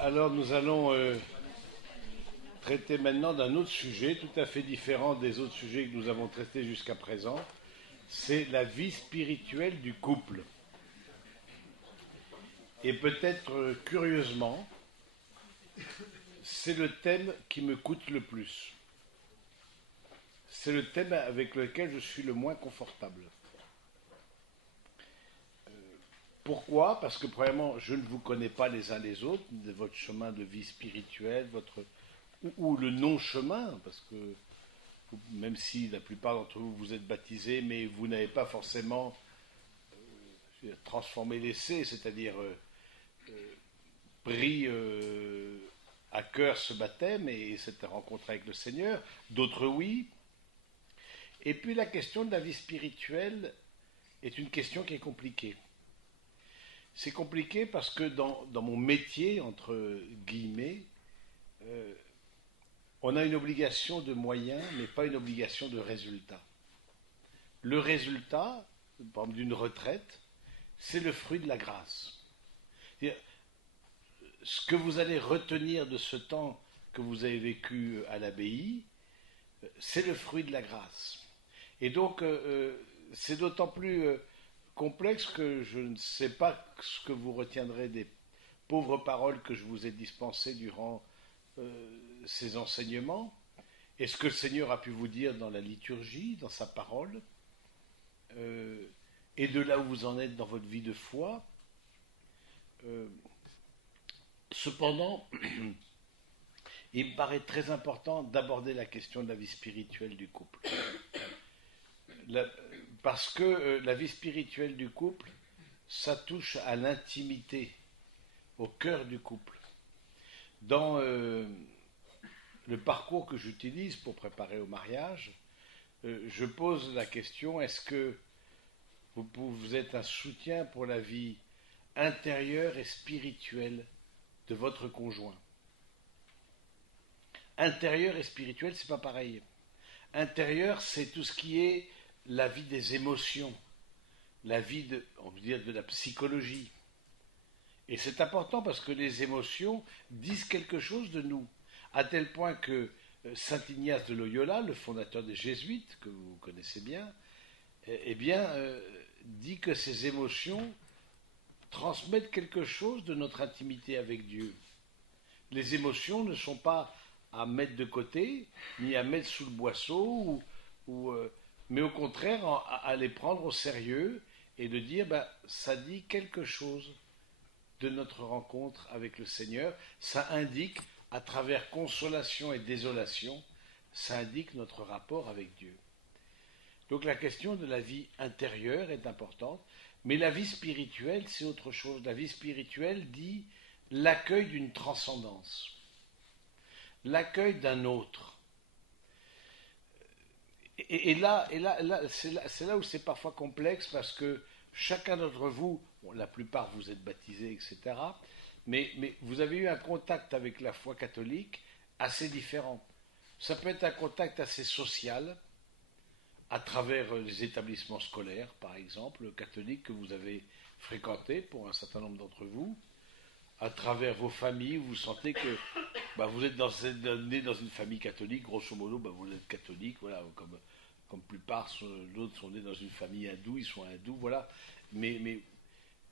Alors nous allons traiter maintenant d'un autre sujet tout à fait différent des autres sujets que nous avons traités jusqu'à présent. C'est la vie spirituelle du couple. Et peut-être curieusement, c'est le thème qui me coûte le plus. C'est le thème avec lequel je suis le moins confortable. Pourquoi? Parce que premièrement, je ne vous connais pas les uns les autres, de votre chemin de vie spirituelle, ou le non-chemin, parce que même si la plupart d'entre vous vous êtes baptisés, mais vous n'avez pas forcément transformé l'essai, c'est-à-dire pris à cœur ce baptême et cette rencontre avec le Seigneur. D'autres oui. Et puis la question de la vie spirituelle est une question qui est compliquée. C'est compliqué parce que dans mon métier, entre guillemets, on a une obligation de moyens, mais pas une obligation de résultat. Le résultat, par exemple, d'une retraite, c'est le fruit de la grâce. C'est-à-dire, ce que vous allez retenir de ce temps que vous avez vécu à l'abbaye, c'est le fruit de la grâce. Et donc, c'est d'autant plus complexe que je ne sais pas ce que vous retiendrez des pauvres paroles que je vous ai dispensées durant ces enseignements, et ce que le Seigneur a pu vous dire dans la liturgie, dans sa parole, et de là où vous en êtes dans votre vie de foi. Cependant, il me paraît très important d'aborder la question de la vie spirituelle du couple. Parce que la vie spirituelle du couple, ça touche à l'intimité, au cœur du couple. Dans le parcours que j'utilise pour préparer au mariage, je pose la question, est-ce que vous êtes un soutien pour la vie intérieure et spirituelle de votre conjoint? Intérieur et spirituel, c'est pas pareil. Intérieur, c'est tout ce qui est la vie des émotions, la vie on peut dire, de la psychologie. Et c'est important parce que les émotions disent quelque chose de nous, à tel point que Saint Ignace de Loyola, le fondateur des Jésuites, que vous connaissez bien, dit que ces émotions transmettent quelque chose de notre intimité avec Dieu. Les émotions ne sont pas à mettre de côté, ni à mettre sous le boisseau, mais au contraire à les prendre au sérieux et de dire, ça dit quelque chose de notre rencontre avec le Seigneur. Ça indique, à travers consolation et désolation, ça indique notre rapport avec Dieu. Donc la question de la vie intérieure est importante, mais la vie spirituelle, c'est autre chose. La vie spirituelle dit l'accueil d'une transcendance, l'accueil d'un autre. Et là, c'est là où c'est parfois complexe, parce que chacun d'entre vous, la plupart vous êtes baptisés, etc., mais vous avez eu un contact avec la foi catholique assez différent. Ça peut être un contact assez social, à travers les établissements scolaires, par exemple, catholiques que vous avez fréquentés pour un certain nombre d'entre vous, à travers vos familles, vous sentez que vous êtes né dans une famille catholique, grosso modo, vous êtes catholique, voilà, comme plupart d'autres sont nés dans une famille hindoue, ils sont hindous, voilà, mais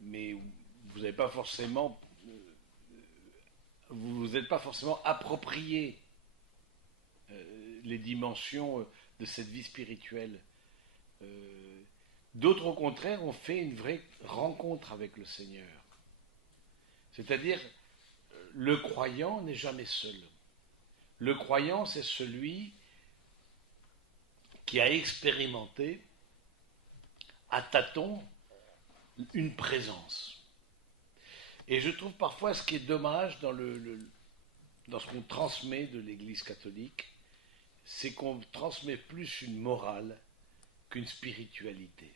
vous n'avez pas forcément, vous n'êtes pas forcément approprié les dimensions de cette vie spirituelle. D'autres, au contraire, ont fait une vraie rencontre avec le Seigneur. C'est-à-dire, le croyant n'est jamais seul. Le croyant, c'est celui qui a expérimenté à tâtons une présence. Et je trouve parfois ce qui est dommage dans ce qu'on transmet de l'Église catholique, c'est qu'on transmet plus une morale qu'une spiritualité.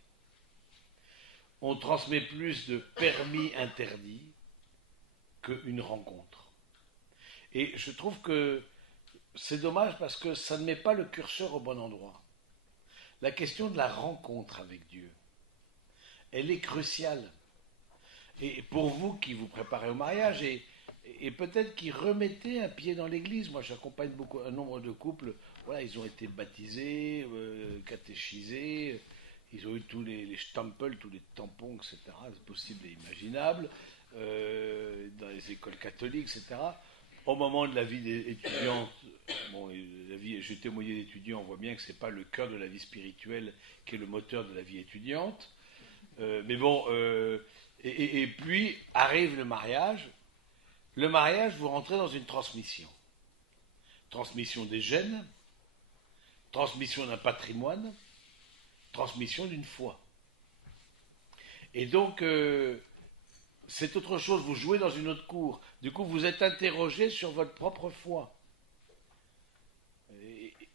On transmet plus de permis interdits qu'une rencontre. Et je trouve que c'est dommage parce que ça ne met pas le curseur au bon endroit. La question de la rencontre avec Dieu, elle est cruciale. Et pour vous qui vous préparez au mariage, et et peut-être qu'ils remettaient un pied dans l'église. Moi, j'accompagne beaucoup un nombre de couples. Voilà, ils ont été baptisés, catéchisés, ils ont eu tous les stempels, tous les tampons, etc. C'est possible et imaginable, dans les écoles catholiques, etc. Au moment de la vie étudiante, bon, j'ai témoigné d'étudiants, on voit bien que c'est pas le cœur de la vie spirituelle qui est le moteur de la vie étudiante. Mais bon, et puis arrive le mariage. Le mariage, vous rentrez dans une transmission. Transmission des gènes, transmission d'un patrimoine, transmission d'une foi. Et donc, c'est autre chose, vous jouez dans une autre cour. Du coup, vous êtes interrogé sur votre propre foi.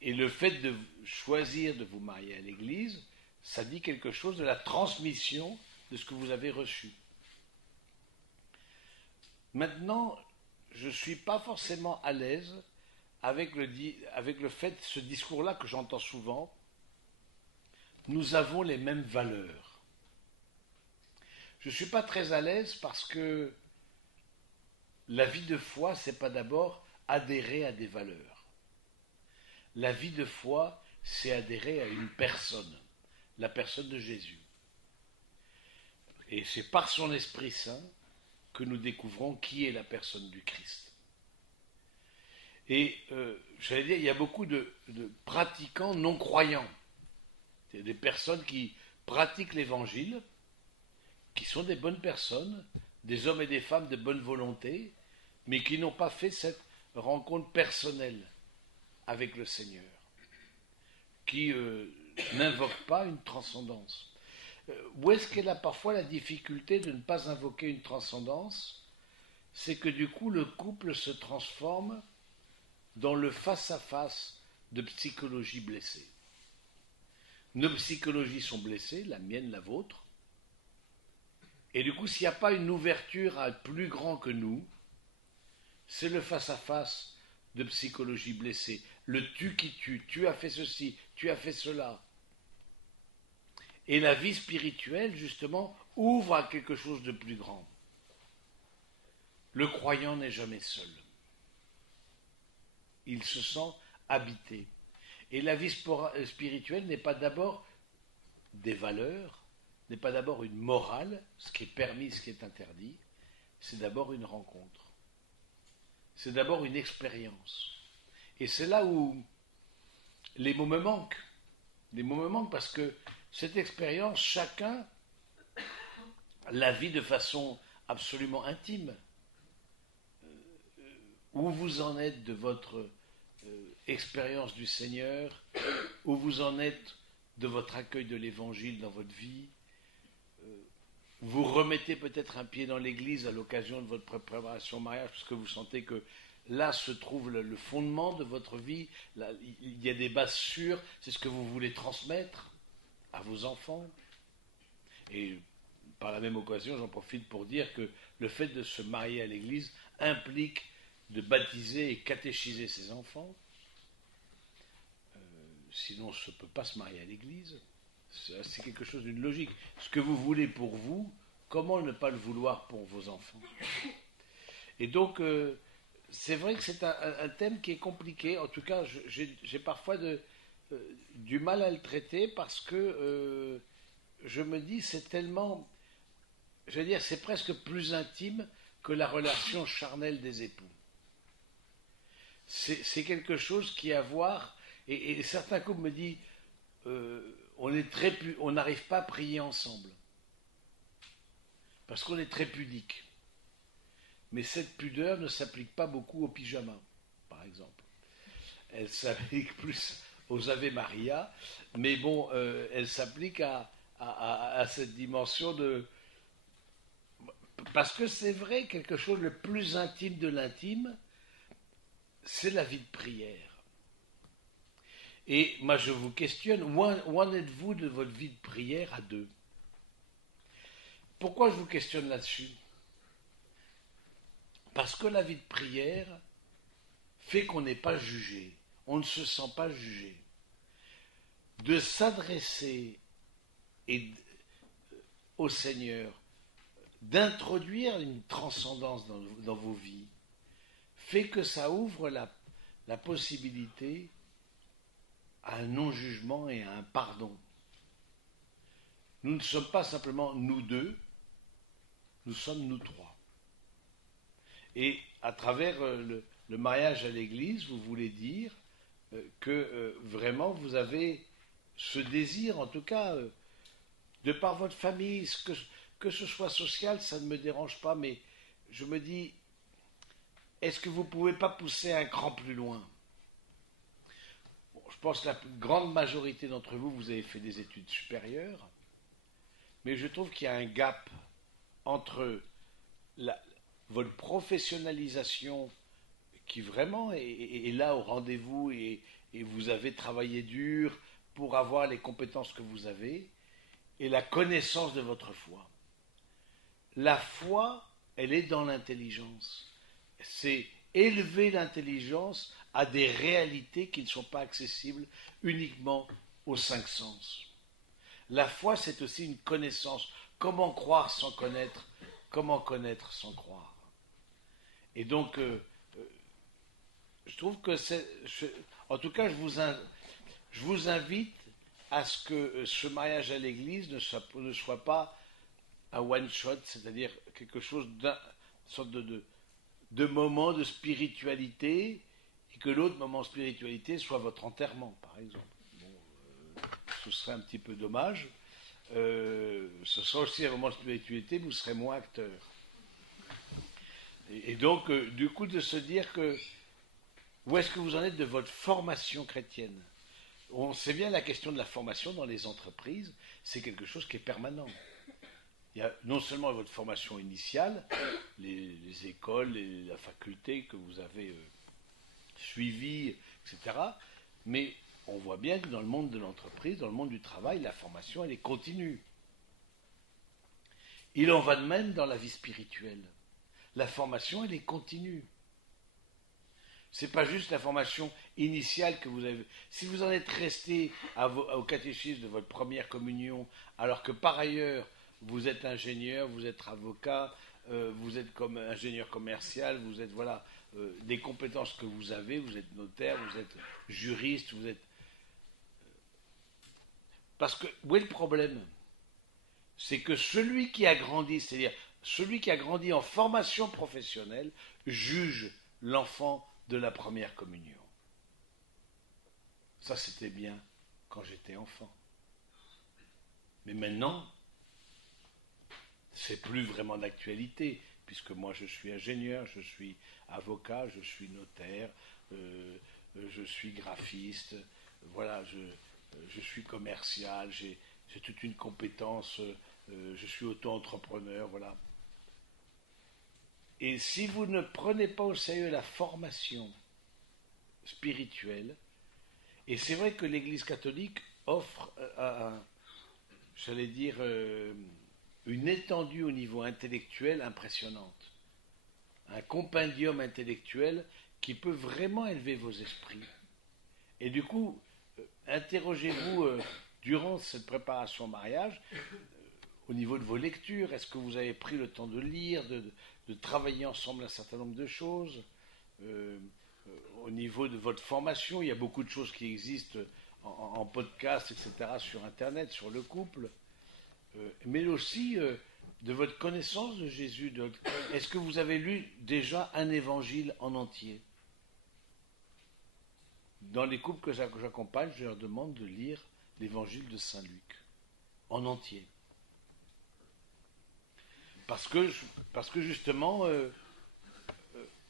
Et le fait de choisir de vous marier à l'église, ça dit quelque chose de la transmission de ce que vous avez reçu. Maintenant, je ne suis pas forcément à l'aise avec le fait, ce discours-là que j'entends souvent, nous avons les mêmes valeurs. Je ne suis pas très à l'aise parce que la vie de foi, c'est pas d'abord adhérer à des valeurs. La vie de foi, c'est adhérer à une personne, la personne de Jésus. Et c'est par son Esprit Saint que nous découvrons qui est la personne du Christ. Et j'allais dire, il y a beaucoup de pratiquants non croyants. Il y a des personnes qui pratiquent l'Évangile, qui sont des bonnes personnes, des hommes et des femmes de bonne volonté, mais qui n'ont pas fait cette rencontre personnelle avec le Seigneur, qui n'invoquent pas une transcendance. Où est-ce qu'elle a parfois la difficulté de ne pas invoquer une transcendance? C'est que du coup, le couple se transforme dans le face-à-face de psychologie blessée. Nos psychologies sont blessées, la mienne, la vôtre, et du coup, s'il n'y a pas une ouverture à plus grand que nous, c'est le face-à-face de psychologie blessée. Le tu qui tue, tu as fait ceci, tu as fait cela. Et la vie spirituelle, justement, ouvre à quelque chose de plus grand. Le croyant n'est jamais seul. Il se sent habité. Et la vie spirituelle n'est pas d'abord des valeurs, n'est pas d'abord une morale, ce qui est permis, ce qui est interdit, c'est d'abord une rencontre. C'est d'abord une expérience. Et c'est là où les mots me manquent. Les mots me manquent parce que cette expérience, chacun la vit de façon absolument intime. Où vous en êtes de votre expérience du Seigneur, où vous en êtes de votre accueil de l'Évangile dans votre vie. Vous remettez peut-être un pied dans l'église à l'occasion de votre préparation au mariage, parce que vous sentez que là se trouve le fondement de votre vie, là, il y a des bases sûres, c'est ce que vous voulez transmettre à vos enfants. Et par la même occasion, j'en profite pour dire que le fait de se marier à l'église implique de baptiser et catéchiser ses enfants. Sinon, on ne peut pas se marier à l'église. C'est quelque chose d'une logique. Ce que vous voulez pour vous, comment ne pas le vouloir pour vos enfants? Et donc, c'est vrai que c'est un thème qui est compliqué. En tout cas, j'ai parfois du mal à le traiter parce que je me dis c'est tellement, je veux dire, c'est presque plus intime que la relation charnelle des époux. C'est quelque chose qui a à voir, et certains couples me disent on n'arrive pas à prier ensemble parce qu'on est très pudique. Mais cette pudeur ne s'applique pas beaucoup au pyjama, par exemple. Elle s'applique plus aux Ave Maria, mais bon, elle s'applique à cette dimension de... Parce que c'est vrai, quelque chose le plus intime de l'intime, c'est la vie de prière. Et moi, je vous questionne, où en êtes-vous de votre vie de prière à deux? Pourquoi je vous questionne là-dessus? Parce que la vie de prière fait qu'on n'est pas jugé, on ne se sent pas jugé. De s'adresser au Seigneur, d'introduire une transcendance dans vos vies, fait que ça ouvre la possibilité à un non-jugement et à un pardon. Nous ne sommes pas simplement nous deux, nous sommes nous trois. Et à travers le mariage à l'église, vous voulez dire que vraiment vous avez ce désir, en tout cas, de par votre famille, que ce soit social, ça ne me dérange pas, mais je me dis, est-ce que vous ne pouvez pas pousser un cran plus loin? Bon, je pense que la grande majorité d'entre vous, vous avez fait des études supérieures, mais je trouve qu'il y a un gap entre votre professionnalisation qui vraiment est là au rendez-vous et vous avez travaillé dur pour avoir les compétences que vous avez et la connaissance de votre foi. La foi, elle est dans l'intelligence. C'est élever l'intelligence à des réalités qui ne sont pas accessibles uniquement aux cinq sens. La foi, c'est aussi une connaissance. Comment croire sans connaître? Comment connaître sans croire? Et donc, je trouve que en tout cas, je vous invite à ce que ce mariage à l'église ne soit pas un one-shot, c'est-à-dire quelque chose une sorte de moment de spiritualité, et que l'autre moment de spiritualité soit votre enterrement, par exemple. Bon, ce serait un petit peu dommage. Ce sera aussi un moment de spiritualité, vous serez moins acteur. Et donc, du coup, de se dire que où est-ce que vous en êtes de votre formation chrétienne? On sait bien la question de la formation dans les entreprises, c'est quelque chose qui est permanent. Il y a non seulement votre formation initiale, les écoles, la faculté que vous avez suivies, etc. Mais on voit bien que dans le monde de l'entreprise, dans le monde du travail, la formation, elle est continue. Il en va de même dans la vie spirituelle. La formation, elle est continue. C'est pas juste la formation initiale que vous avez. Si vous en êtes resté au catéchisme de votre première communion, alors que par ailleurs, vous êtes ingénieur, vous êtes avocat, vous êtes comme ingénieur commercial, vous êtes, voilà, des compétences que vous avez, vous êtes notaire, vous êtes juriste, vous êtes... Parce que, où est le problème? C'est que celui qui a grandi, c'est-à-dire celui qui a grandi en formation professionnelle, juge l'enfant de la première communion. Ça, c'était bien quand j'étais enfant. Mais maintenant, c'est plus vraiment d'actualité, puisque moi je suis ingénieur, je suis avocat, je suis notaire, je suis graphiste, voilà, je suis commercial, j'ai toute une compétence, je suis auto-entrepreneur, voilà. Et si vous ne prenez pas au sérieux la formation spirituelle, et c'est vrai que l'Église catholique offre, j'allais dire, une étendue au niveau intellectuel impressionnante, un compendium intellectuel qui peut vraiment élever vos esprits. Et du coup, interrogez-vous durant cette préparation au mariage, au niveau de vos lectures, est-ce que vous avez pris le temps de lire, de travailler ensemble un certain nombre de choses, au niveau de votre formation, il y a beaucoup de choses qui existent en podcast, etc., sur Internet, sur le couple, mais aussi de votre connaissance de Jésus. Est-ce que vous avez lu déjà un évangile en entier? Dans les couples que j'accompagne, je leur demande de lire l'évangile de Saint Luc, en entier. Parce que justement,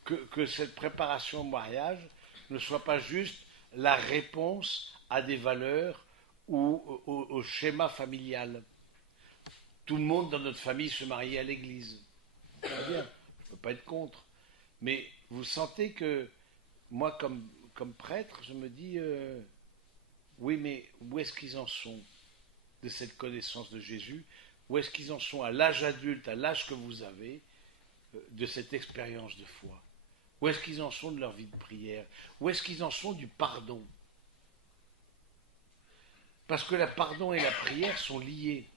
que cette préparation au mariage ne soit pas juste la réponse à des valeurs ou au schéma familial. Tout le monde dans notre famille se marie à l'église. Très bien, je ne peux pas être contre. Mais vous sentez que, moi, comme prêtre, je me dis, oui, mais où est-ce qu'ils en sont de cette connaissance de Jésus? Où est-ce qu'ils en sont à l'âge adulte, à l'âge que vous avez, de cette expérience de foi? Où est-ce qu'ils en sont de leur vie de prière? Où est-ce qu'ils en sont du pardon? Parce que le pardon et la prière sont liés.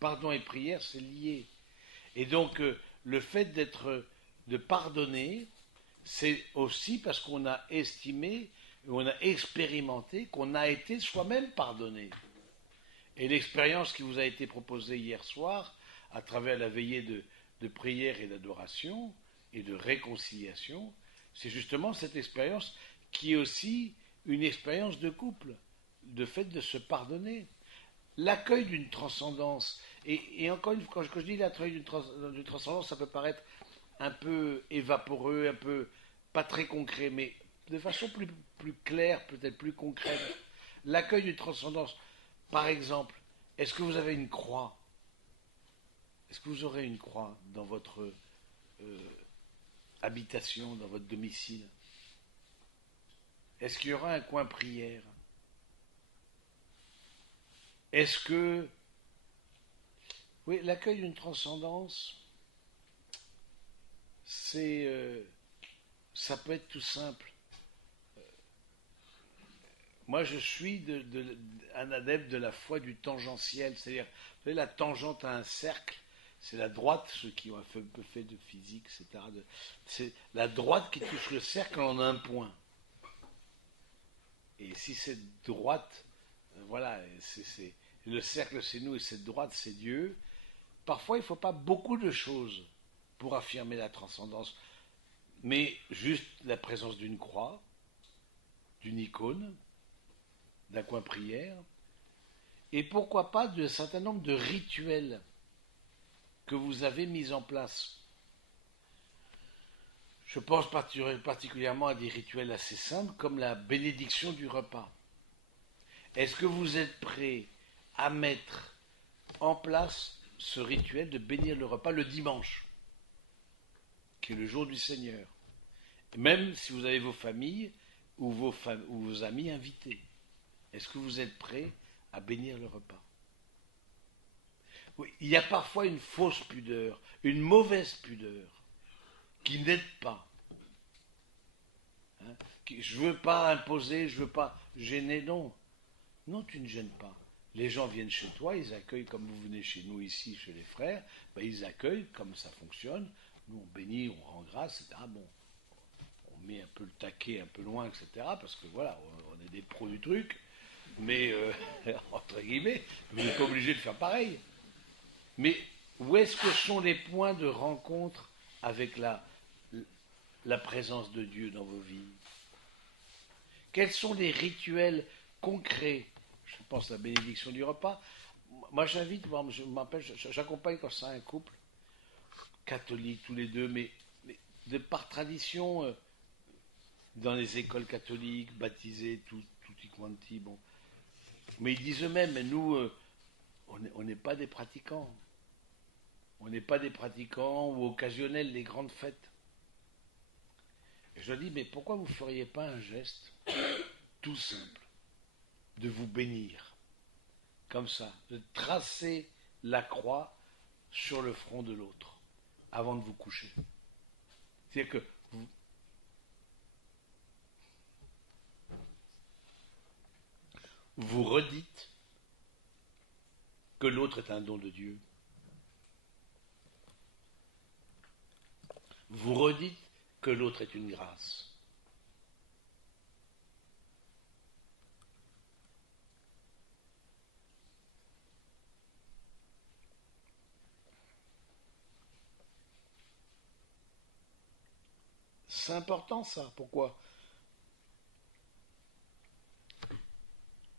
Pardon et prière, c'est lié. Et donc, le fait d'être de pardonner, c'est aussi parce qu'on a estimé, on a expérimenté qu'on a été soi-même pardonné. Et l'expérience qui vous a été proposée hier soir, à travers la veillée de prière et d'adoration et de réconciliation, c'est justement cette expérience qui est aussi une expérience de couple, de fait de se pardonner. L'accueil d'une transcendance, et encore une fois, quand je dis l'accueil d'une transcendance, ça peut paraître un peu évaporeux, un peu pas très concret, mais de façon plus claire, peut-être plus concrète. L'accueil d'une transcendance, par exemple, est-ce que vous avez une croix? Est-ce que vous aurez une croix dans votre habitation, dans votre domicile? Est-ce qu'il y aura un coin prière? Est-ce que... Oui, l'accueil d'une transcendance, ça peut être tout simple. Moi, je suis un adepte de la foi du tangentiel, c'est-à-dire, vous savez, la tangente à un cercle, c'est la droite, ceux qui ont un peu fait de physique, etc. C'est la droite qui touche le cercle en un point. Et si cette droite, voilà, le cercle c'est nous et cette droite c'est Dieu, parfois il ne faut pas beaucoup de choses pour affirmer la transcendance, mais juste la présence d'une croix, d'une icône, d'un coin prière, et pourquoi pas d'un certain nombre de rituels que vous avez mis en place. Je pense particulièrement à des rituels assez simples comme la bénédiction du repas. Est-ce que vous êtes prêt à mettre en place ce rituel de bénir le repas le dimanche, qui est le jour du Seigneur, même si vous avez vos familles ou vos amis invités? Est-ce que vous êtes prêt à bénir le repas? Oui, il y a parfois une fausse pudeur, une mauvaise pudeur, qui n'aide pas. Hein, je ne veux pas imposer, je ne veux pas gêner, non. Non, tu ne gênes pas. Les gens viennent chez toi, ils accueillent comme vous venez chez nous ici, chez les frères, ben ils accueillent comme ça fonctionne. Nous, on bénit, on rend grâce, etc. Bon, on met un peu le taquet un peu loin, etc. Parce que voilà, on est des pros du truc. Mais, entre guillemets, vous n'êtes pas obligé de faire pareil. Mais où est-ce que sont les points de rencontre avec la présence de Dieu dans vos vies? Quels sont les rituels concrets? Je pense à la bénédiction du repas. Moi, j'invite, j'accompagne quand c'est un couple catholique, tous les deux, mais de par tradition, dans les écoles catholiques, baptisés, tutti quanti, bon. Mais ils disent eux-mêmes, mais nous, on n'est pas des pratiquants. On n'est pas des pratiquants ou occasionnels des grandes fêtes. Et je leur dis, mais pourquoi vous ne feriez pas un geste tout simple de vous bénir, comme ça, de tracer la croix sur le front de l'autre, avant de vous coucher. C'est-à-dire que vous redites que l'autre est un don de Dieu. Vous redites que l'autre est une grâce. C'est important ça. Pourquoi?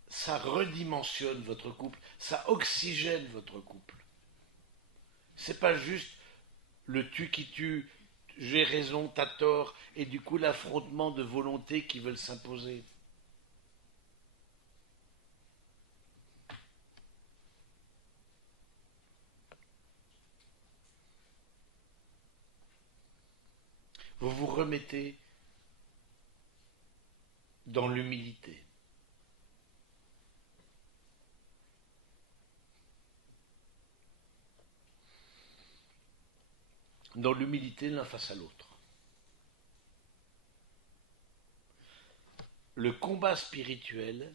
Ça redimensionne votre couple, ça oxygène votre couple. C'est pas juste le tu qui tue, j'ai raison, t'as tort, et du coup l'affrontement de volontés qui veulent s'imposer. Vous vous remettez dans l'humilité. Dans l'humilité l'un face à l'autre. Le combat spirituel,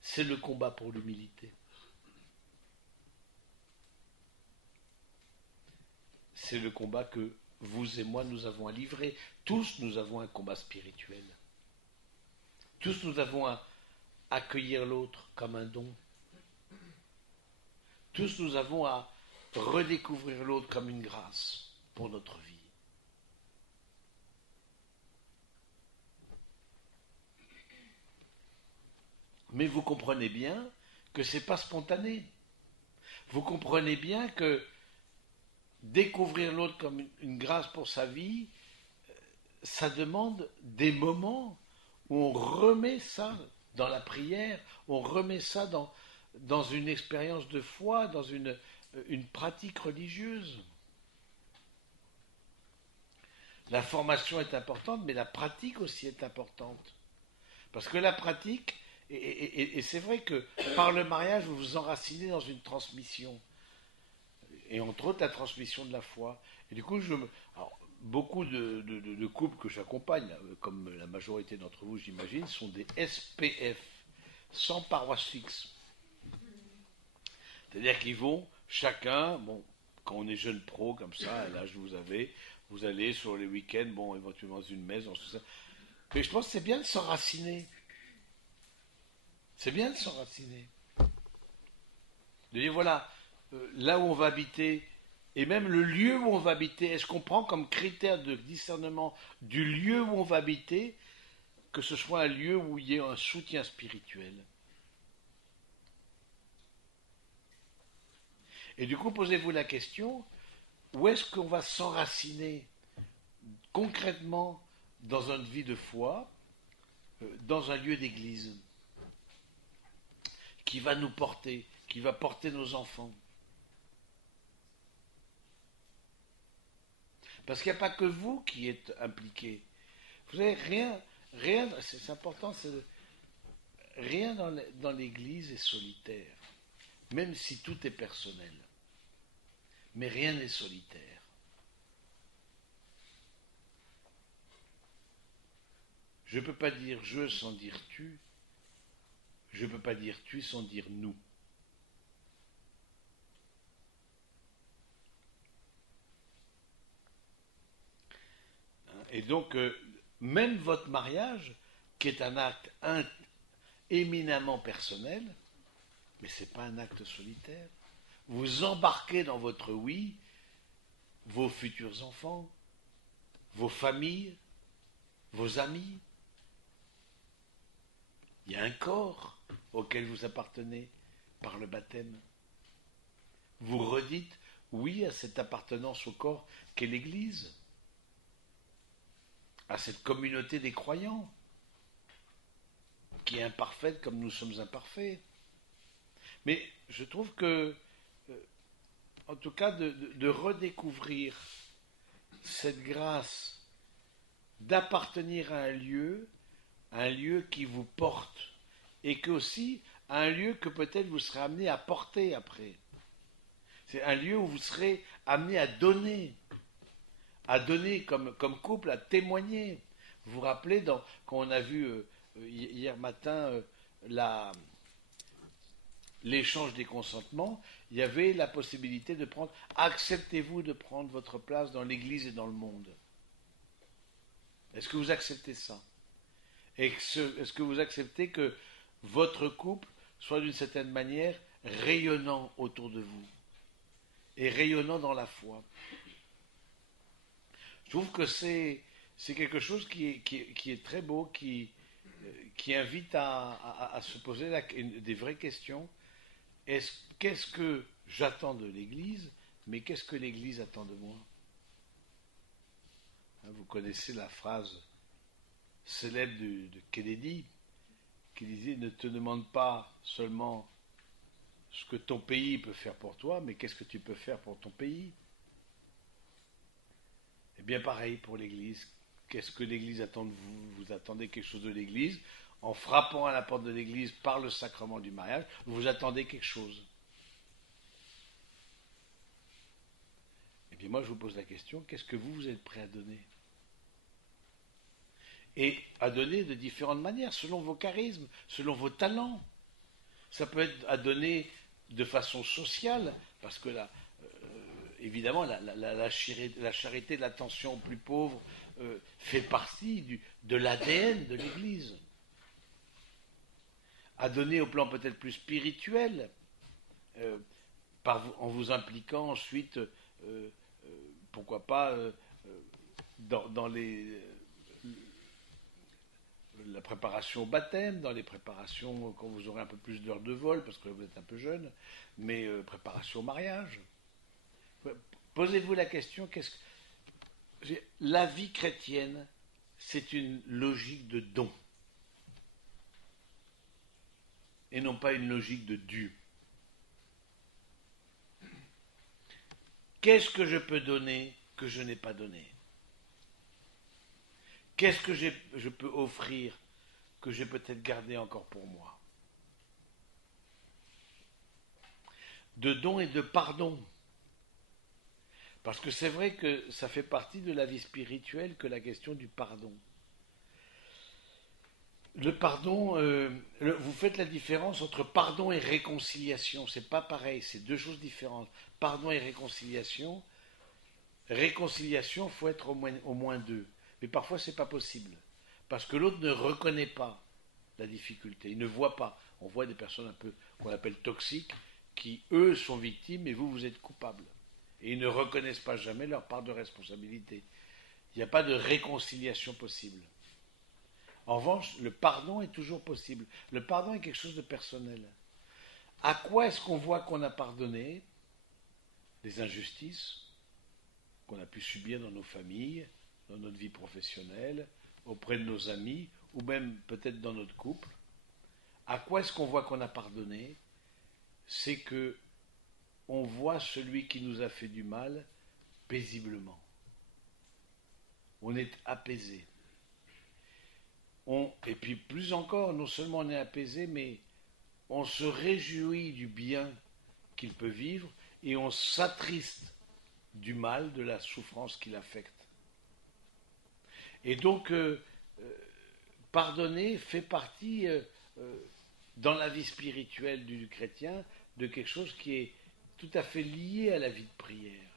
c'est le combat pour l'humilité. C'est le combat que vous et moi, nous avons à livrer. Tous, nous avons un combat spirituel. Tous, nous avons à accueillir l'autre comme un don. Tous, nous avons à redécouvrir l'autre comme une grâce pour notre vie. Mais vous comprenez bien que ce n'est pas spontané. Vous comprenez bien que découvrir l'autre comme une grâce pour sa vie, ça demande des moments où on remet ça dans la prière, on remet ça dans une expérience de foi, dans une pratique religieuse. La formation est importante, mais la pratique aussi est importante. Parce que la pratique, et c'est vrai que par le mariage, vous vous enracinez dans une transmission. Et entre autres, la transmission de la foi. Et du coup, alors, beaucoup de couples que j'accompagne, comme la majorité d'entre vous, j'imagine, sont des SPF, sans paroisse fixe. C'est-à-dire qu'ils vont, chacun, bon, quand on est jeune pro, comme ça, à l'âge que vous allez sur les week-ends, bon, éventuellement dans une messe, dans tout ça. Mais je pense que c'est bien de s'enraciner. C'est bien de s'enraciner. De dire, voilà, là où on va habiter, et même le lieu où on va habiter, est-ce qu'on prend comme critère de discernement du lieu où on va habiter, que ce soit un lieu où il y ait un soutien spirituel? Et du coup, posez-vous la question, où est-ce qu'on va s'enraciner concrètement dans une vie de foi, dans un lieu d'église, qui va nous porter, qui va porter nos enfants? Parce qu'il n'y a pas que vous qui êtes impliqués. Vous savez, rien, c'est important, rien dans l'Église est solitaire, même si tout est personnel. Mais rien n'est solitaire. Je ne peux pas dire je sans dire tu. Je ne peux pas dire tu sans dire nous. Et donc, même votre mariage, qui est un acte éminemment personnel, mais ce n'est pas un acte solitaire. Vous embarquez dans votre oui vos futurs enfants, vos familles, vos amis. Il y a un corps auquel vous appartenez par le baptême. Vous redites oui à cette appartenance au corps qu'est l'Église, à cette communauté des croyants, qui est imparfaite comme nous sommes imparfaits. Mais je trouve que, en tout cas, de redécouvrir cette grâce d'appartenir à un lieu qui vous porte, et que aussi à un lieu que peut-être vous serez amené à porter après. C'est un lieu où vous serez amené à donner comme couple, à témoigner. Vous vous rappelez, quand on a vu hier matin l'échange des consentements, il y avait la possibilité de prendre, acceptez-vous de prendre votre place dans l'Église et dans le monde? Est-ce que vous acceptez ça? Est-ce que vous acceptez que votre couple soit d'une certaine manière rayonnant autour de vous et rayonnant dans la foi? Je trouve que c'est quelque chose qui est très beau, qui invite à se poser des vraies questions. Qu'est-ce que j'attends de l'Église, mais qu'est-ce que l'Église attend de moi? Vous connaissez la phrase célèbre de Kennedy, qui disait « Ne te demande pas seulement ce que ton pays peut faire pour toi, mais qu'est-ce que tu peux faire pour ton pays ?» Et bien pareil pour l'Église. Qu'est-ce que l'Église attend de vous? Vous attendez quelque chose de l'Église. En frappant à la porte de l'Église par le sacrement du mariage, vous attendez quelque chose. Et bien moi je vous pose la question, qu'est-ce que vous êtes prêt à donner? Et à donner de différentes manières, selon vos charismes, selon vos talents. Ça peut être à donner de façon sociale, parce que là, évidemment, la charité, l'attention aux plus pauvres fait partie de l'ADN de l'Église. À donner au plan peut-être plus spirituel, en vous impliquant ensuite, pourquoi pas, dans la préparation au baptême, dans les préparations quand vous aurez un peu plus d'heures de vol, parce que vous êtes un peu jeune, mais préparation au mariage. Posez-vous la question, la vie chrétienne, c'est une logique de don, et non pas une logique de dû. Qu'est-ce que je peux donner que je n'ai pas donné? Qu'est-ce que je peux offrir que j'ai peut-être gardé encore pour moi? De don et de pardon. Parce que c'est vrai que ça fait partie de la vie spirituelle que la question du pardon. Le pardon, vous faites la différence entre pardon et réconciliation. C'est pas pareil, c'est deux choses différentes. Pardon et réconciliation. Réconciliation, il faut être au moins deux. Mais parfois, c'est pas possible. Parce que l'autre ne reconnaît pas la difficulté. Il ne voit pas. On voit des personnes un peu qu'on appelle toxiques, qui, eux, sont victimes et vous êtes coupables. Et ils ne reconnaissent pas jamais leur part de responsabilité. Il n'y a pas de réconciliation possible. En revanche, le pardon est toujours possible. Le pardon est quelque chose de personnel. À quoi est-ce qu'on voit qu'on a pardonné? Des injustices qu'on a pu subir dans nos familles, dans notre vie professionnelle, auprès de nos amis, ou même peut-être dans notre couple. À quoi est-ce qu'on voit qu'on a pardonné? C'est que on voit celui qui nous a fait du mal paisiblement. On est apaisé. Et puis plus encore, non seulement on est apaisé, mais on se réjouit du bien qu'il peut vivre et on s'attriste du mal, de la souffrance qu'il affecte. Et donc, pardonner fait partie, dans la vie spirituelle du chrétien, de quelque chose qui est tout à fait lié à la vie de prière.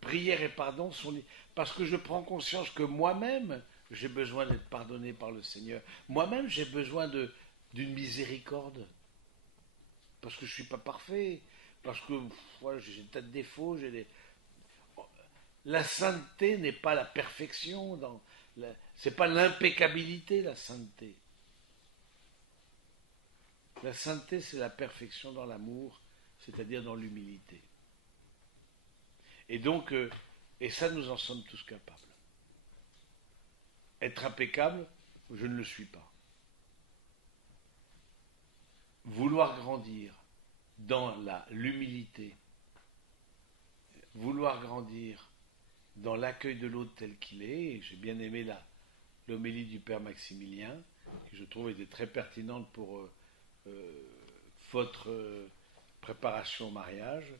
Prière et pardon sont liés. Parce que je prends conscience que moi-même, j'ai besoin d'être pardonné par le Seigneur. Moi-même, j'ai besoin d'une miséricorde. Parce que je ne suis pas parfait. Parce que voilà, j'ai des tas de défauts. La sainteté n'est pas la perfection. C'est pas l'impeccabilité, la sainteté. La sainteté, c'est la perfection dans l'amour, c'est-à-dire dans l'humilité. Et donc, et ça, nous en sommes tous capables. Être impeccable, je ne le suis pas. Vouloir grandir dans l'humilité, vouloir grandir dans l'accueil de l'autre tel qu'il est, et j'ai bien aimé l'homélie du Père Maximilien, que je trouve était très pertinente pour votre préparation au mariage,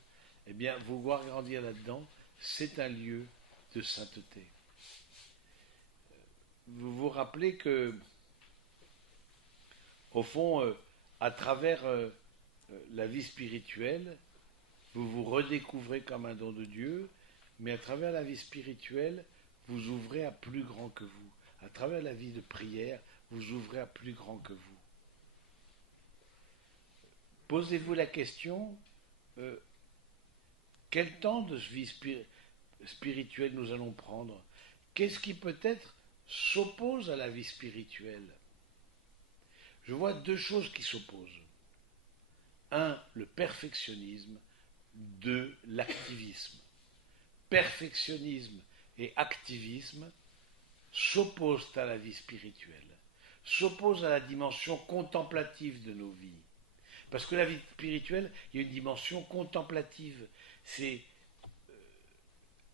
eh bien, vouloir grandir là-dedans, c'est un lieu de sainteté. Vous vous rappelez que, au fond, à travers la vie spirituelle, vous vous redécouvrez comme un don de Dieu, mais à travers la vie spirituelle, vous ouvrez à plus grand que vous. À travers la vie de prière, vous ouvrez à plus grand que vous. Posez-vous la question, quel temps de vie spirituelle nous allons prendre? Qu'est-ce qui peut-être s'oppose à la vie spirituelle? Je vois deux choses qui s'opposent. Un, le perfectionnisme. Deux, l'activisme. Perfectionnisme et activisme s'opposent à la vie spirituelle, s'opposent à la dimension contemplative de nos vies. Parce que la vie spirituelle, il y a une dimension contemplative. C'est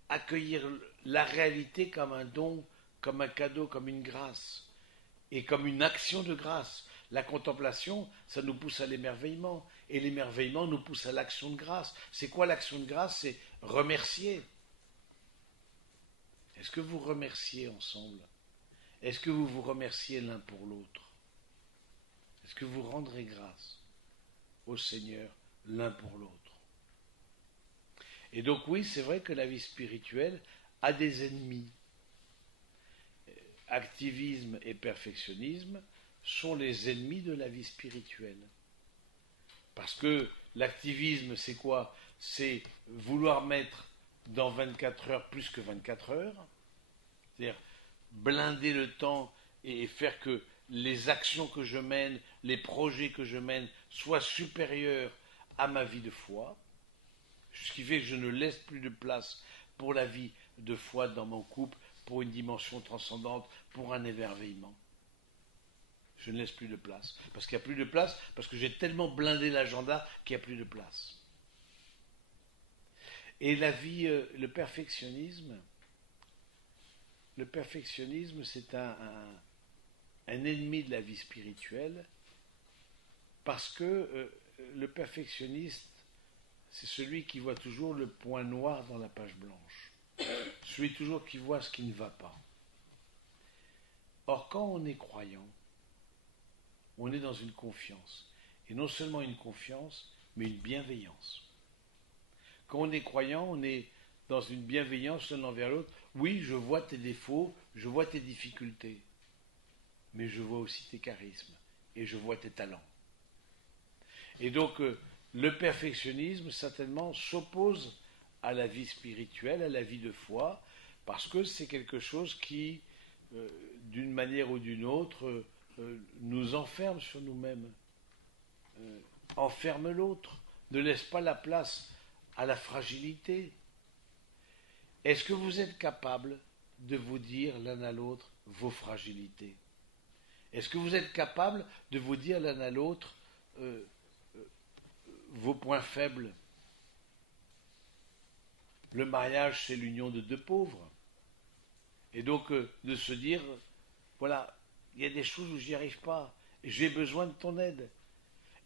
accueillir la réalité comme un don, comme un cadeau, comme une grâce, et comme une action de grâce. La contemplation, ça nous pousse à l'émerveillement, et l'émerveillement nous pousse à l'action de grâce. C'est quoi l'action de grâce? C'est remercier. Est-ce que vous remerciez ensemble? Est-ce que vous vous remerciez l'un pour l'autre? Est-ce que vous rendrez grâce au Seigneur l'un pour l'autre? Et donc oui, c'est vrai que la vie spirituelle a des ennemis. Activisme et perfectionnisme sont les ennemis de la vie spirituelle. Parce que l'activisme, c'est quoi? C'est vouloir mettre dans 24 heures plus que 24 heures, c'est-à-dire blinder le temps et faire que les actions que je mène, les projets que je mène soient supérieurs à ma vie de foi, ce qui fait que je ne laisse plus de place pour la vie de foi dans mon couple, pour une dimension transcendante, pour un émerveillement. Je ne laisse plus de place. Parce qu'il n'y a plus de place, parce que j'ai tellement blindé l'agenda qu'il n'y a plus de place. Et la vie, le perfectionnisme, c'est un ennemi de la vie spirituelle, parce que le perfectionniste, c'est celui qui voit toujours le point noir dans la page blanche. Celui toujours qui voit ce qui ne va pas. Or, quand on est croyant, on est dans une confiance. Et non seulement une confiance, mais une bienveillance. Quand on est croyant, on est dans une bienveillance l'un envers l'autre. Oui, je vois tes défauts, je vois tes difficultés, mais je vois aussi tes charismes et je vois tes talents. Et donc, le perfectionnisme, certainement, s'oppose à la vie spirituelle, à la vie de foi, parce que c'est quelque chose qui, d'une manière ou d'une autre, nous enferme sur nous-mêmes, enferme l'autre, ne laisse pas la place à la fragilité. Est-ce que vous êtes capable de vous dire l'un à l'autre vos fragilités? Est-ce que vous êtes capable de vous dire l'un à l'autre vos points faibles? Le mariage, c'est l'union de deux pauvres. Et donc, de se dire, voilà, il y a des choses où j'y arrive pas, j'ai besoin de ton aide.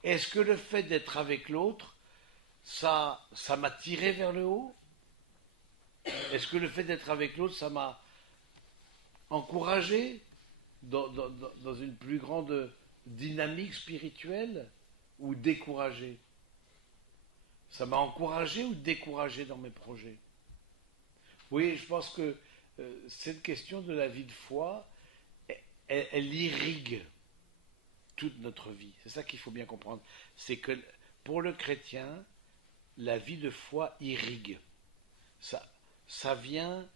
Est-ce que le fait d'être avec l'autre, ça m'a tiré vers le haut? Est-ce que le fait d'être avec l'autre, ça m'a encouragé dans une plus grande dynamique spirituelle ou découragé? Ça m'a encouragé ou découragé dans mes projets? Oui, je pense que cette question de la vie de foi, elle irrigue toute notre vie. C'est ça qu'il faut bien comprendre. C'est que pour le chrétien, la vie de foi irrigue. Ça vient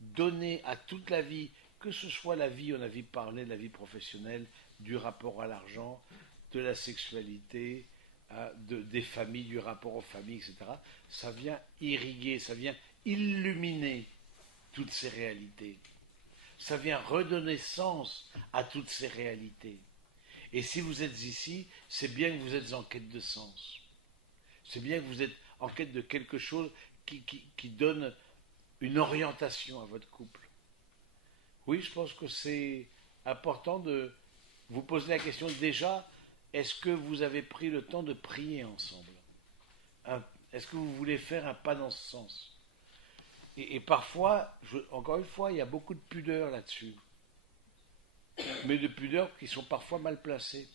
donner à toute la vie, que ce soit la vie, on a parlé de la vie professionnelle, du rapport à l'argent, de la sexualité, des familles, du rapport aux familles, etc. Ça vient irriguer, ça vient illuminer toutes ces réalités. Ça vient redonner sens à toutes ces réalités. Et si vous êtes ici, c'est bien que vous êtes en quête de sens. C'est bien que vous êtes en quête de quelque chose qui donne une orientation à votre couple. Oui, je pense que c'est important de vous poser la question déjà, est-ce que vous avez pris le temps de prier ensemble? Est-ce que vous voulez faire un pas dans ce sens? Et parfois, encore une fois, il y a beaucoup de pudeur là-dessus. Mais de pudeur qui sont parfois mal placées.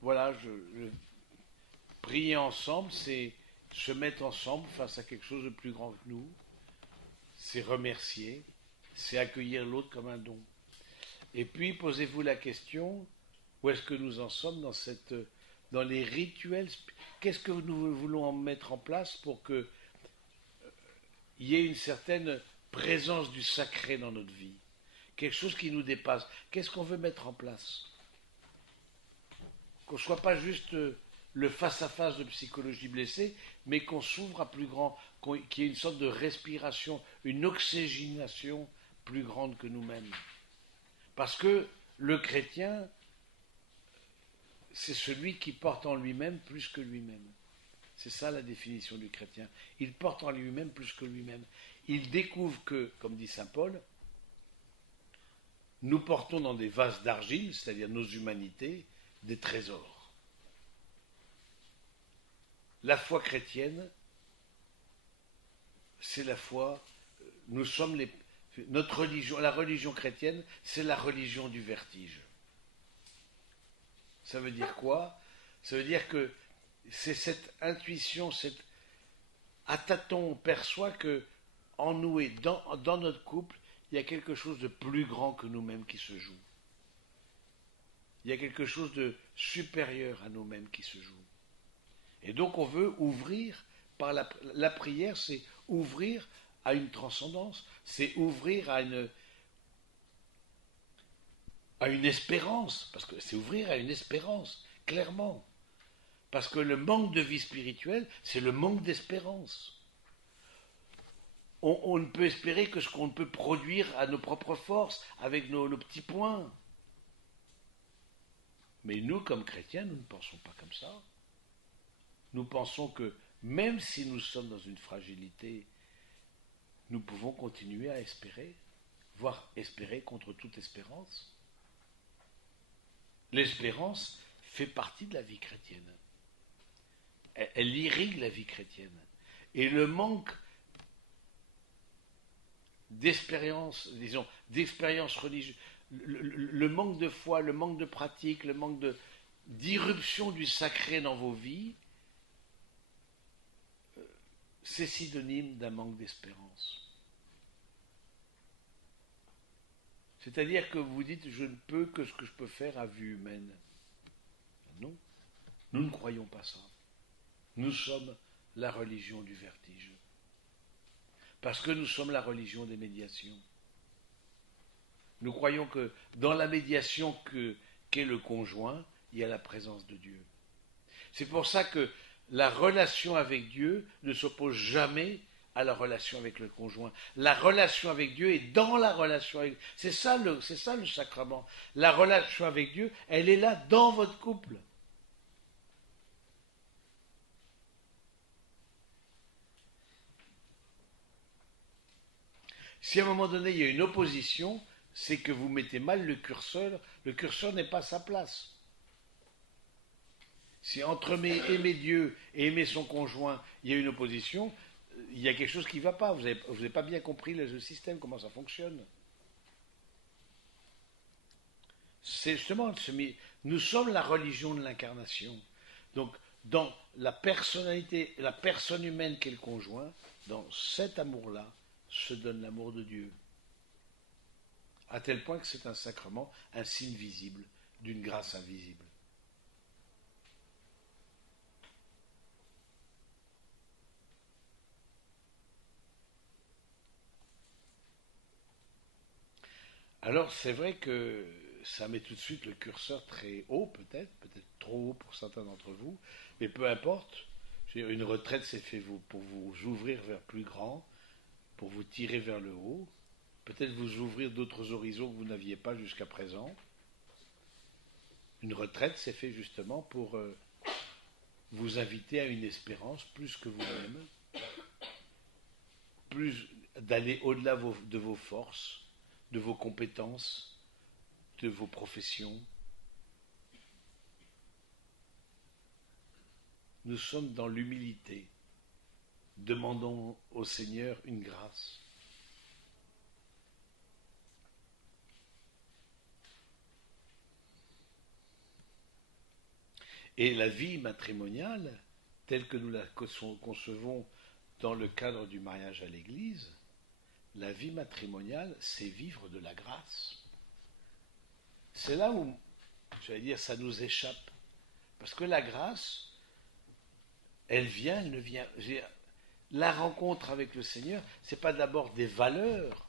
Voilà, prier ensemble, c'est se mettre ensemble face à quelque chose de plus grand que nous. C'est remercier, c'est accueillir l'autre comme un don. Et puis, posez-vous la question, où est-ce que nous en sommes dans les rituels? Qu'est-ce que nous voulons en mettre en place pour qu'il y ait une certaine présence du sacré dans notre vie? Quelque chose qui nous dépasse. Qu'est-ce qu'on veut mettre en place? Qu'on ne soit pas juste le face-à-face de psychologie blessée, mais qu'on s'ouvre à plus grand, qu'il y ait une sorte de respiration, une oxygénation plus grande que nous-mêmes. Parce que le chrétien, c'est celui qui porte en lui-même plus que lui-même. C'est ça la définition du chrétien. Il porte en lui-même plus que lui-même. Il découvre que, comme dit saint Paul, nous portons dans des vases d'argile, c'est-à-dire nos humanités, des trésors. La foi chrétienne, c'est la foi, nous sommes notre religion, la religion chrétienne, c'est la religion du vertige. Ça veut dire quoi? Ça veut dire que c'est cette intuition, à tâtons, on perçoit que en nous et dans notre couple, il y a quelque chose de plus grand que nous-mêmes qui se joue. Il y a quelque chose de supérieur à nous-mêmes qui se joue. Et donc on veut ouvrir, par la prière, c'est ouvrir à une transcendance, c'est ouvrir à une espérance, parce que c'est ouvrir à une espérance, clairement. Parce que le manque de vie spirituelle, c'est le manque d'espérance. On ne peut espérer que ce qu'on peut produire à nos propres forces, avec nos petits points. Mais nous, comme chrétiens, nous ne pensons pas comme ça. Nous pensons que même si nous sommes dans une fragilité, nous pouvons continuer à espérer, voire espérer contre toute espérance. L'espérance fait partie de la vie chrétienne. Elle irrigue la vie chrétienne. Et le manque d'expérience, disons, d'expérience religieuse, le manque de foi, le manque de pratique, le manque d'irruption du sacré dans vos vies, c'est synonyme d'un manque d'espérance. C'est-à-dire que vous dites, je ne peux que ce que je peux faire à vue humaine. Non, nous ne croyons pas ça. Nous sommes la religion du vertige. Parce que nous sommes la religion des médiations. Nous croyons que dans la médiation qu'est le conjoint, il y a la présence de Dieu. C'est pour ça que la relation avec Dieu ne s'oppose jamais à la relation avec le conjoint. La relation avec Dieu est dans la relation avec Dieu. C'est ça le sacrement. La relation avec Dieu, elle est là dans votre couple. Si à un moment donné il y a une opposition, c'est que vous mettez mal le curseur n'est pas à sa place. Si entre aimer Dieu et aimer son conjoint, il y a une opposition, il y a quelque chose qui ne va pas. Vous n'avez pas bien compris le système, comment ça fonctionne. C'est justement, nous sommes la religion de l'incarnation. Donc, dans la personnalité, la personne humaine qu'est le conjoint, dans cet amour-là, se donne l'amour de Dieu. À tel point que c'est un sacrement, un signe visible d'une grâce invisible. Alors c'est vrai que ça met tout de suite le curseur très haut, peut-être trop haut pour certains d'entre vous, mais peu importe. Une retraite, c'est fait pour vous ouvrir vers plus grand, pour vous tirer vers le haut, peut-être vous ouvrir d'autres horizons que vous n'aviez pas jusqu'à présent. Une retraite, c'est fait justement pour vous inviter à une espérance plus que vous-même, plus d'aller au-delà de vos forces, de vos compétences, de vos professions. Nous sommes dans l'humilité. Demandons au Seigneur une grâce. Et la vie matrimoniale, telle que nous la concevons dans le cadre du mariage à l'Église, la vie matrimoniale, c'est vivre de la grâce. C'est là où, j'allais dire, ça nous échappe. Parce que la grâce, elle vient, elle ne vient. La rencontre avec le Seigneur, c'est pas d'abord des valeurs.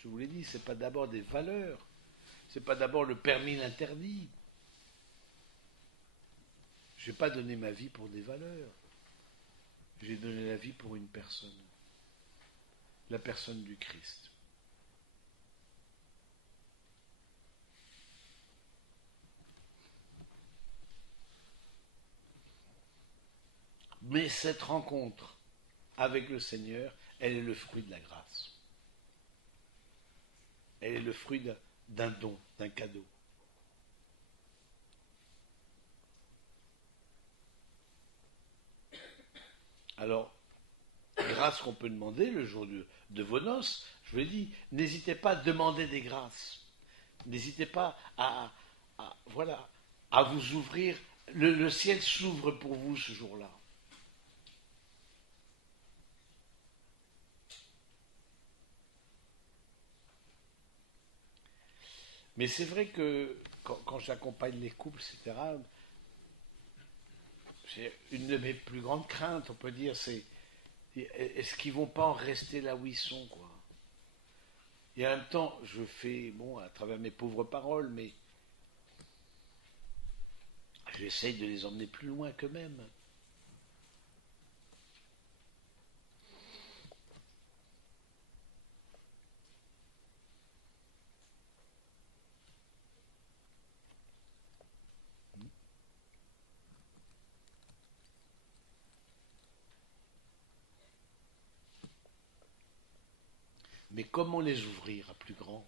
Je vous l'ai dit, c'est pas d'abord des valeurs. C'est pas d'abord le permis l'interdit. Je n'ai pas donné ma vie pour des valeurs. J'ai donné la vie pour une personne. La personne du Christ. Mais cette rencontre avec le Seigneur, elle est le fruit de la grâce. Elle est le fruit d'un don, d'un cadeau. Alors, grâce qu'on peut demander le jour de vos noces, je vous l'ai dit, n'hésitez pas à demander des grâces. N'hésitez pas à vous ouvrir Le ciel s'ouvre pour vous ce jour-là. Mais c'est vrai que quand j'accompagne les couples, etc., une de mes plus grandes craintes, on peut dire, c'est est-ce qu'ils vont pas en rester là où ils sont, quoi. Et en même temps, je fais, bon, à travers mes pauvres paroles, mais j'essaye de les emmener plus loin qu'eux-mêmes. Mais comment les ouvrir à plus grand?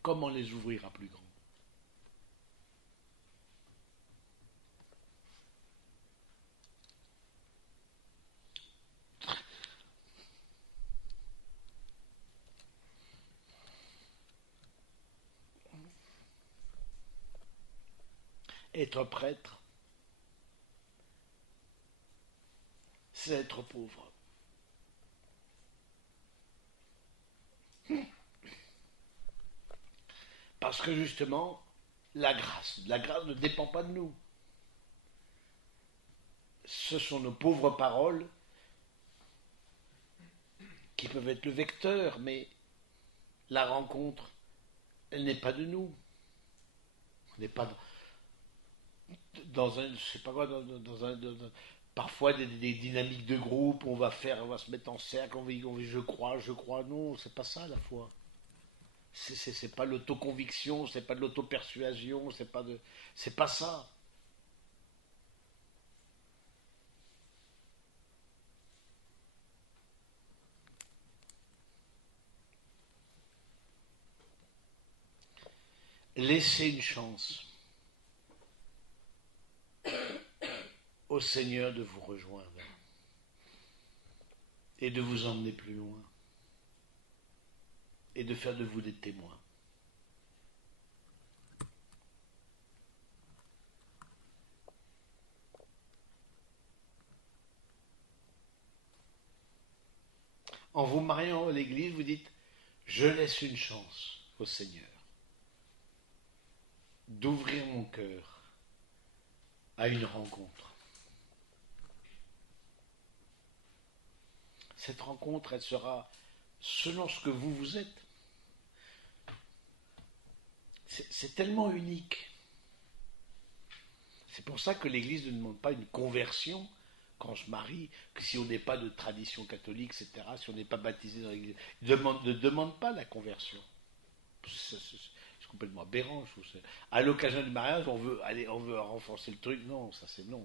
Comment les ouvrir à plus grand? Être prêtre, c'est être pauvre. Parce que justement, la grâce ne dépend pas de nous. Ce sont nos pauvres paroles qui peuvent être le vecteur, mais la rencontre, elle n'est pas de nous. On n'est pas dans un, je sais pas quoi, parfois des dynamiques de groupe, on va se mettre en cercle, je crois, non, c'est pas ça la foi. C'est pas l'autoconviction, c'est pas de l'auto-persuasion, c'est pas ça. Laissez une chance au Seigneur de vous rejoindre et de vous emmener plus loin et de faire de vous des témoins. En vous mariant à l'église, vous dites, je laisse une chance au Seigneur d'ouvrir mon cœur à une rencontre. Cette rencontre, elle sera selon ce que vous êtes. C'est tellement unique. C'est pour ça que l'Église ne demande pas une conversion quand je marie, que si on n'est pas de tradition catholique, etc., si on n'est pas baptisé dans l'Église, ne demande pas la conversion. C'est complètement aberrant. À l'occasion du mariage, on veut renforcer le truc. Non, ça c'est non.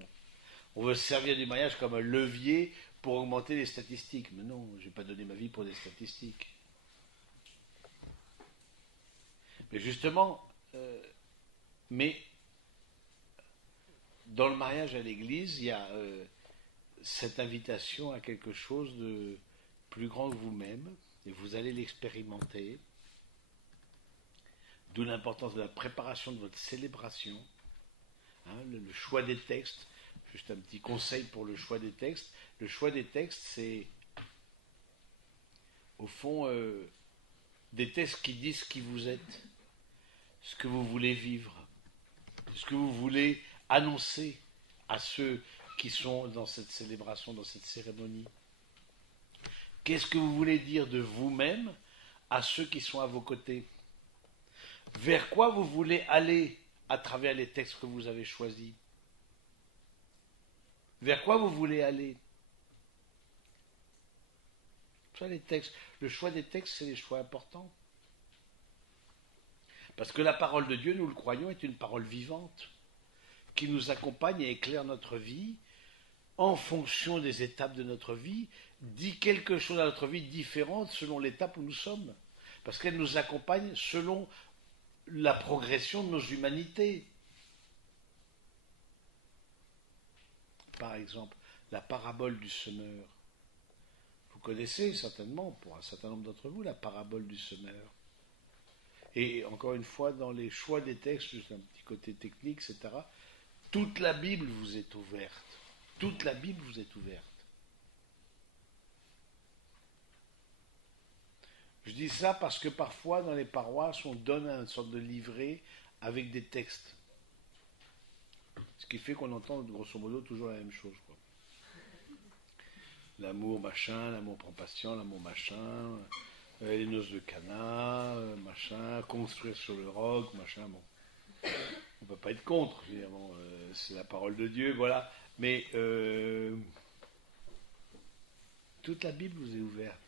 On veut servir du mariage comme un levier pour augmenter les statistiques. Mais non, je ne vais pas donner ma vie pour des statistiques. Mais justement, mais dans le mariage à l'église, il y a cette invitation à quelque chose de plus grand que vous-même, et vous allez l'expérimenter, d'où l'importance de la préparation de votre célébration, hein, le choix des textes. Juste un petit conseil pour le choix des textes. Le choix des textes, c'est au fond des textes qui disent qui vous êtes, ce que vous voulez vivre, ce que vous voulez annoncer à ceux qui sont dans cette célébration, dans cette cérémonie. Qu'est-ce que vous voulez dire de vous-même à ceux qui sont à vos côtés? Vers quoi vous voulez aller à travers les textes que vous avez choisis? Vers quoi vous voulez aller? Ça, les textes. Le choix des textes, c'est des choix importants. Parce que la parole de Dieu, nous le croyons, est une parole vivante qui nous accompagne et éclaire notre vie en fonction des étapes de notre vie, dit quelque chose à notre vie différente selon l'étape où nous sommes. Parce qu'elle nous accompagne selon la progression de nos humanités. Par exemple, la parabole du semeur. Vous connaissez certainement, pour un certain nombre d'entre vous, la parabole du semeur. Et encore une fois, dans les choix des textes, juste un petit côté technique, etc., toute la Bible vous est ouverte. Toute la Bible vous est ouverte. Je dis ça parce que parfois, dans les paroisses, on donne une sorte de livret avec des textes. Ce qui fait qu'on entend, grosso modo, toujours la même chose, quoi. L'amour machin, l'amour prend patient, l'amour machin, les noces de Cana, machin, construire sur le roc, machin, bon. On ne peut pas être contre, évidemment, c'est la parole de Dieu, voilà. Mais toute la Bible vous est ouverte.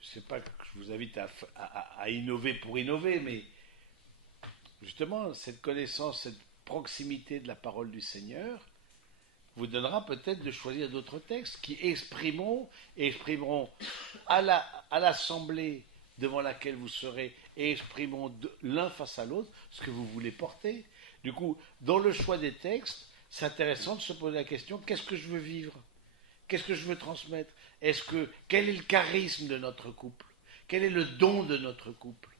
Je ne sais pas que je vous invite à innover pour innover, mais justement, cette connaissance, cette proximité de la parole du Seigneur vous donnera peut-être de choisir d'autres textes qui exprimeront à l'assemblée devant laquelle vous serez et exprimeront l'un face à l'autre ce que vous voulez porter. Du coup, dans le choix des textes, c'est intéressant de se poser la question, qu'est-ce que je veux vivre? Qu'est-ce que je veux transmettre? Quel est le charisme de notre couple? Quel est le don de notre couple?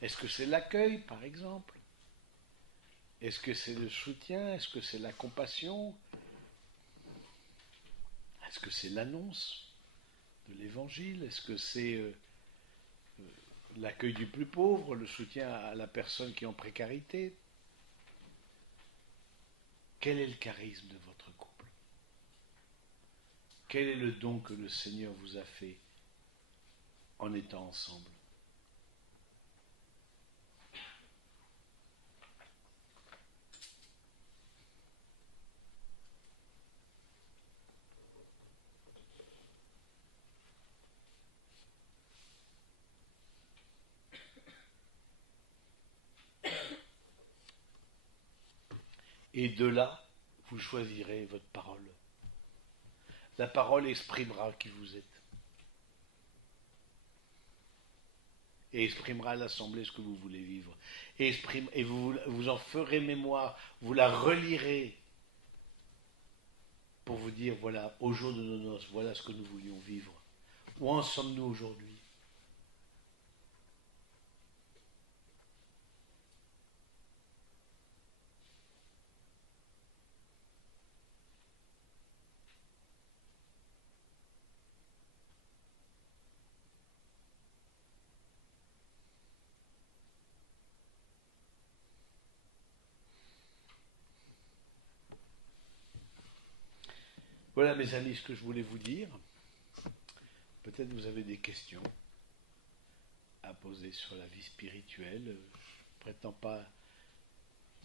Est-ce que c'est l'accueil, par exemple? Est-ce que c'est le soutien? Est-ce que c'est la compassion? Est-ce que c'est l'annonce de l'évangile? Est-ce que c'est l'accueil du plus pauvre, le soutien à la personne qui est en précarité? Quel est le charisme de votre couple? Quel est le don que le Seigneur vous a fait en étant ensemble? Et de là, vous choisirez votre parole. La parole exprimera qui vous êtes. Et exprimera à l'assemblée ce que vous voulez vivre. Et vous en ferez mémoire, vous la relirez pour vous dire, voilà, au jour de nos noces, voilà ce que nous voulions vivre. Où en sommes-nous aujourd'hui? Voilà, mes amis, ce que je voulais vous dire. Peut-être vous avez des questions à poser sur la vie spirituelle. Je ne prétends pas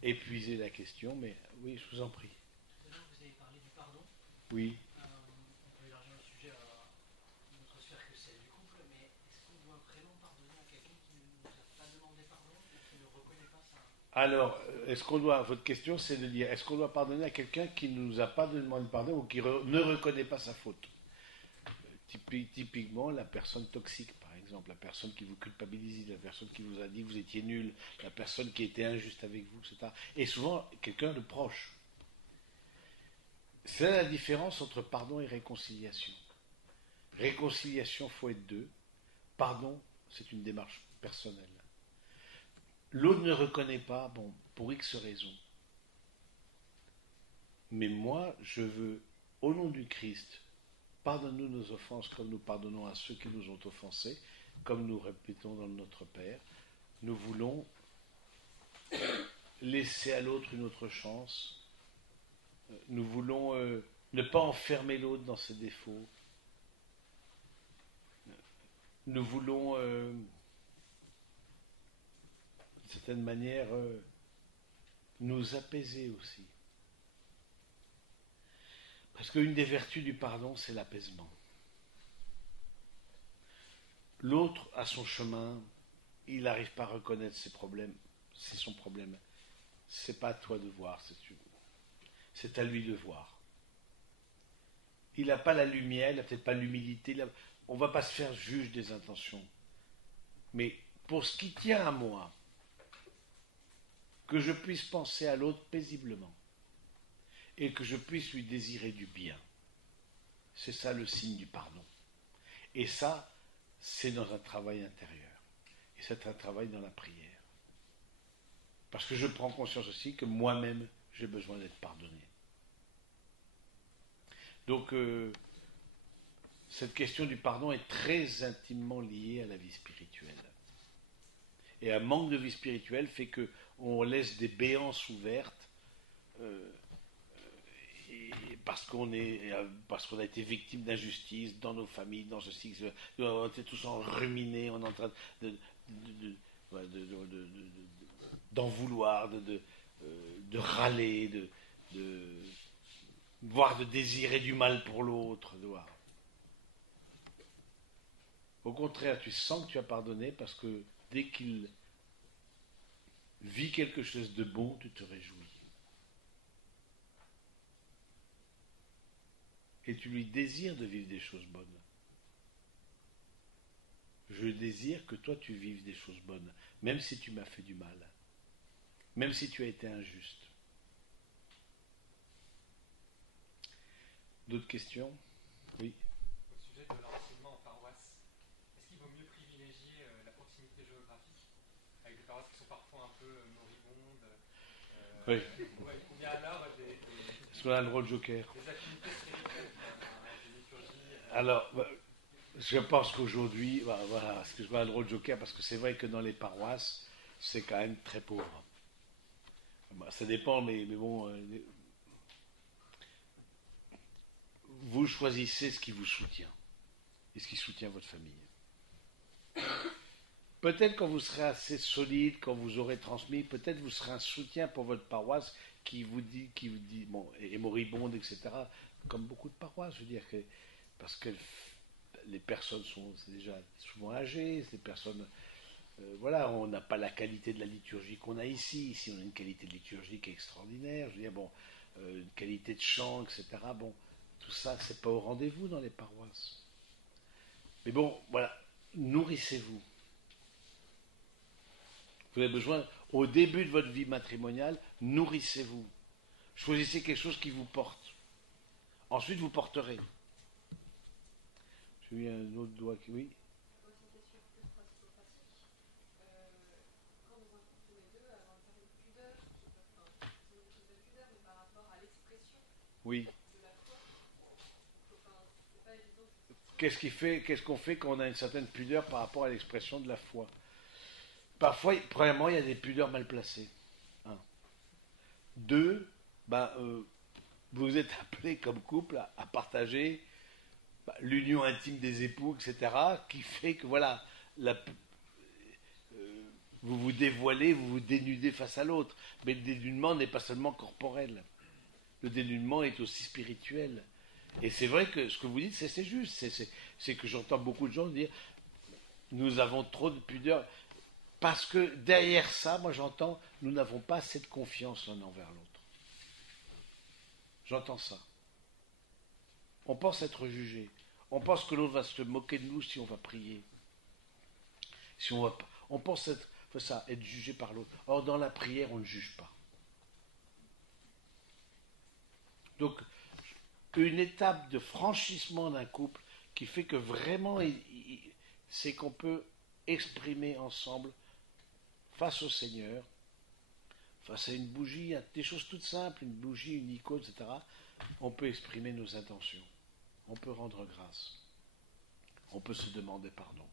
épuiser la question, mais oui, je vous en prie. Tout à l'heure, vous avez parlé du pardon. Oui. On peut élargir le sujet à une autre sphère que celle du couple, mais est-ce qu'on doit vraiment pardonner à quelqu'un qui ne nous a pas demandé pardon ou qui ne reconnaît pas ça? Alors, votre question, c'est de dire, est-ce qu'on doit pardonner à quelqu'un qui ne nous a pas demandé pardon ou qui ne reconnaît pas sa faute? Typiquement, la personne toxique, par exemple, la personne qui vous culpabilise, la personne qui vous a dit que vous étiez nul, la personne qui était injuste avec vous, etc. Et souvent, quelqu'un de proche. C'est la différence entre pardon et réconciliation. Réconciliation, il faut être deux. Pardon, c'est une démarche personnelle. L'autre ne reconnaît pas, bon, pour X raisons. Mais moi, je veux, au nom du Christ, pardonne-nous nos offenses comme nous pardonnons à ceux qui nous ont offensés, comme nous répétons dans notre Père. Nous voulons laisser à l'autre une autre chance. Nous voulons ne pas enfermer l'autre dans ses défauts. Nous voulons, d'une certaine manière, nous apaiser aussi. Parce qu'une des vertus du pardon, c'est l'apaisement. L'autre a son chemin, il n'arrive pas à reconnaître ses problèmes, c'est son problème. C'est pas à toi de voir, c'est à lui de voir. Il n'a pas la lumière, il n'a peut-être pas l'humilité, on ne va pas se faire juge des intentions. Mais pour ce qui tient à moi, que je puisse penser à l'autre paisiblement et que je puisse lui désirer du bien, c'est ça le signe du pardon. Et ça, c'est dans un travail intérieur. Et c'est un travail dans la prière. Parce que je prends conscience aussi que moi-même, j'ai besoin d'être pardonné. Donc, cette question du pardon est très intimement liée à la vie spirituelle. Et un manque de vie spirituelle fait qu'on laisse des béances ouvertes parce qu'on a été victime d'injustice dans nos familles, dans ceci, on était tous en ruminé, on est en train d'en vouloir, de râler, voire de désirer du mal pour l'autre. Au contraire, tu sens que tu as pardonné parce que dès qu'il vit quelque chose de bon, tu te réjouis. Et tu lui désires de vivre des choses bonnes. Je désire que toi tu vives des choses bonnes, même si tu m'as fait du mal, même si tu as été injuste. D'autres questions? Oui. Au sujet de l'enseignement en paroisse, est-ce qu'il vaut mieux privilégier la proximité géographique, avec des paroisses qui sont parfois un peu moribondes, Oui. ou bien alors Est-ce qu'on a le rôle joker? des affinités spirituelles, des liturgies Alors, je pense qu'aujourd'hui, voilà, ce que je vois le rôle joker, parce que c'est vrai que dans les paroisses, c'est quand même très pauvre. Ça dépend, mais bon, vous choisissez ce qui vous soutient et ce qui soutient votre famille. Peut-être quand vous serez assez solide, quand vous aurez transmis, peut-être vous serez un soutien pour votre paroisse qui vous dit, bon, est moribonde, etc. Comme beaucoup de paroisses, je veux dire, parce que les personnes sont déjà souvent âgées, ces personnes, voilà, on n'a pas la qualité de la liturgie qu'on a ici. Ici, on a une qualité de liturgie qui est extraordinaire. Je veux dire, bon, une qualité de chant, etc. Bon, tout ça, c'est pas au rendez-vous dans les paroisses. Mais bon, voilà, nourrissez-vous. Vous avez besoin, au début de votre vie matrimoniale, nourrissez-vous. Choisissez quelque chose qui vous porte. Ensuite, vous porterez. J'ai eu un autre doigt qui... Oui. Oui. Qu'est-ce qu'on fait quand on a une certaine pudeur par rapport à l'expression de la foi? Parfois, premièrement, il y a des pudeurs mal placées. Un. Deux, vous êtes appelés comme couple à partager l'union intime des époux, etc., qui fait que, voilà, vous vous dévoilez, vous vous dénudez face à l'autre. Mais le dénudement n'est pas seulement corporel. Le dénudement est aussi spirituel. Et c'est vrai que ce que vous dites, c'est juste. C'est que j'entends beaucoup de gens dire nous avons trop de pudeur. Parce que derrière ça, moi j'entends nous n'avons pas assez de confiance l'un envers l'autre. J'entends ça. On pense être jugé. On pense que l'autre va se moquer de nous si on va prier. Si on pense être jugé par l'autre. Or, dans la prière, on ne juge pas. Donc, une étape de franchissement d'un couple qui fait que vraiment, c'est qu'on peut exprimer ensemble, face au Seigneur, face à une bougie, des choses toutes simples, une bougie, une icône, etc., on peut exprimer nos intentions. On peut rendre grâce. On peut se demander pardon.